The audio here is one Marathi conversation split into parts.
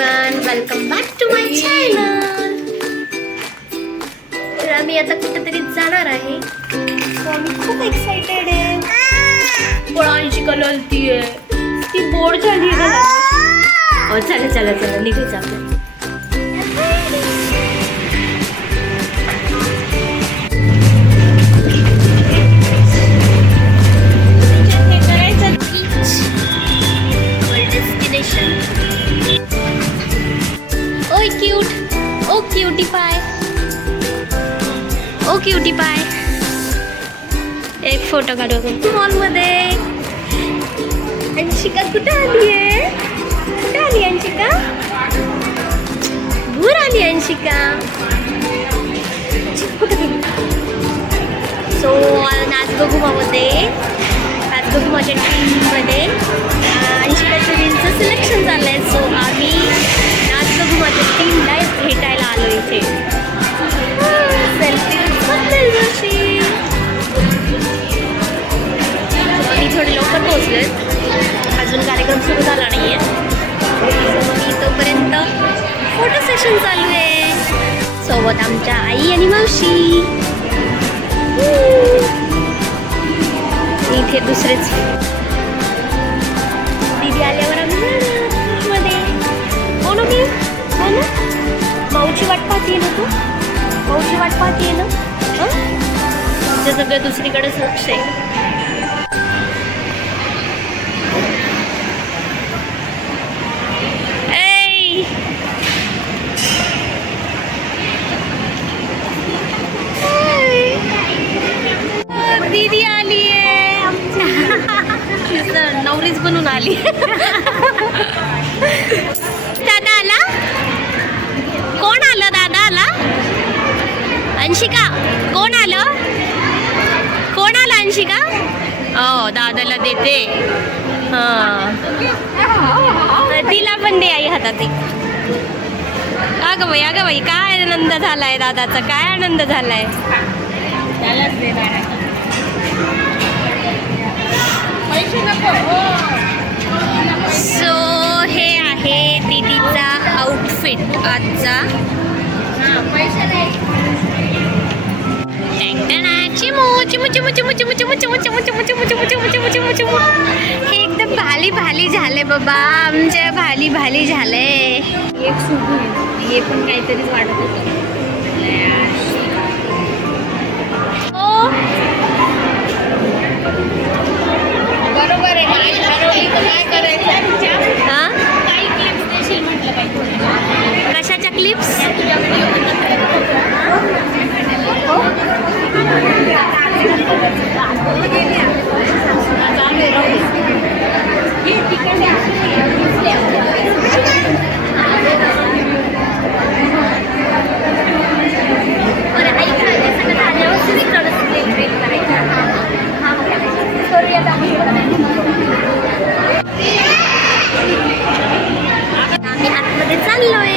Everyone, welcome back to my channel. तर आम्ही आता कुठेतरी जाणार आहे. आम्ही खूप एक्साइटेड आहे. पोळांची कललती आहे, ती बोर झाली आहे. चला चला चला निघायचं आपण. ओय क्यूट, ओ क्यूटी पाय, ओ क्यूटी पाय. एक फोटो काढू आपण मॉल मध्ये. अंशिका कुठे आली आहे? कुठे आली अंशिका? भूर आली अंशिका. कुठे गेली? सो नाचगोगुमामध्ये नाचगोगुमाच्या टीममध्ये अंशिकाच्या रीलचं सिलेक्शन झालं आहे. सो आम्ही नाचगोगुमाच्या टीमला भेटायला आलो इथे. सेल्फी आम्ही थोडे लवकर पोहोचले, अजून कार्यक्रम सुरू झाला नाही आहे. तोपर्यंत फोटो सेशन चालू आहे. सोबत आमच्या आई आणि मावशी. इथे दुसरेच दीदी आल्यावर आम्ही मध्ये बोलू की हो ना. माऊची वाट पाहतीये ना तू? माऊची वाट पाहतीये ना? तुझं सगळं दुसरीकडेच लक्ष आहे. दीदी आली आहे आमच्या. नवरीच बनून आली. दादा आला? कोण आलं? दादा आला? अंशिका कोण आलं? कोण आलं अंशिका? हो दादाला देते. हां तिला पण दे आई हातात. अगं बाई काय आनंद झालाय दादाचा, काय आनंद झालाय. सो हे आहे दीदीचा आउटफिट आजचा. हे एकदम भाली भाली झाले बाबा, आमच्या भाली भाली झाले. एक सुरू हे पण काहीतरीच वाटत होतं. बरोबर आहे. काय करायचं? हां कशाच्या क्लिप्स? आम्ही आतमध्ये चाललोय.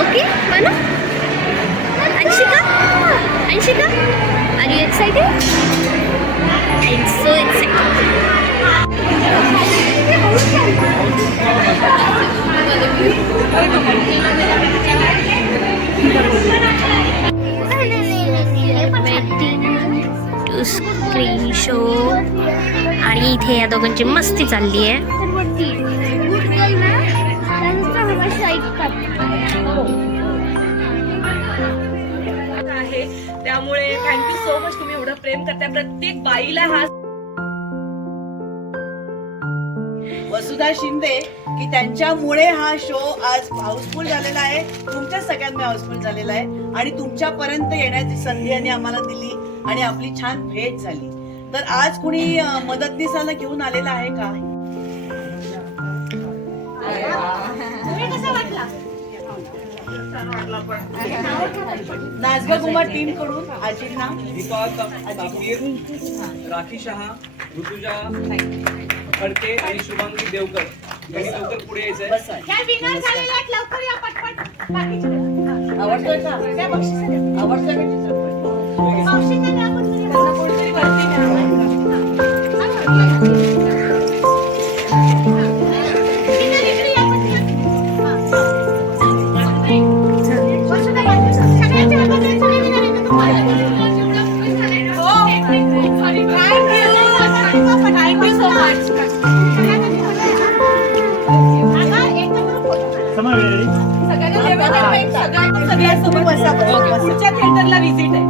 ओके म्हणा Anshika. Anshika are you excited? I am so excited. To screen show. आणि इथे या दोघांची मस्ती चालली आहे. त्यामुळे थँक्यू सो मच. तुम्ही एवढं प्रेम करता प्रत्येक बाईला. हा वसुधा शिंदे की त्यांच्यामुळे हा शो आज हाऊसफुल झालेला आहे. तुमच्या सगळ्यांना हाऊसफुल झालेला आहे आणि तुमच्यापर्यंत येण्याची संधी यांनी आम्हाला दिली आणि आपली छान भेट झाली. तर आज कुणी मदतनीसाला घेऊन आलेला आहे का? नाचगोगुमा टीम कडून आजींना राखी शहा, ऋतुजा खडके आणि शुभांगी देवकर यांनी लवकर पुढे यायचंय. आवडतोय का? आवडतोय. समा वेळी सगळ्यांसोबत बसा, बसा. पुढच्या थिएटरला व्हिजिट आहे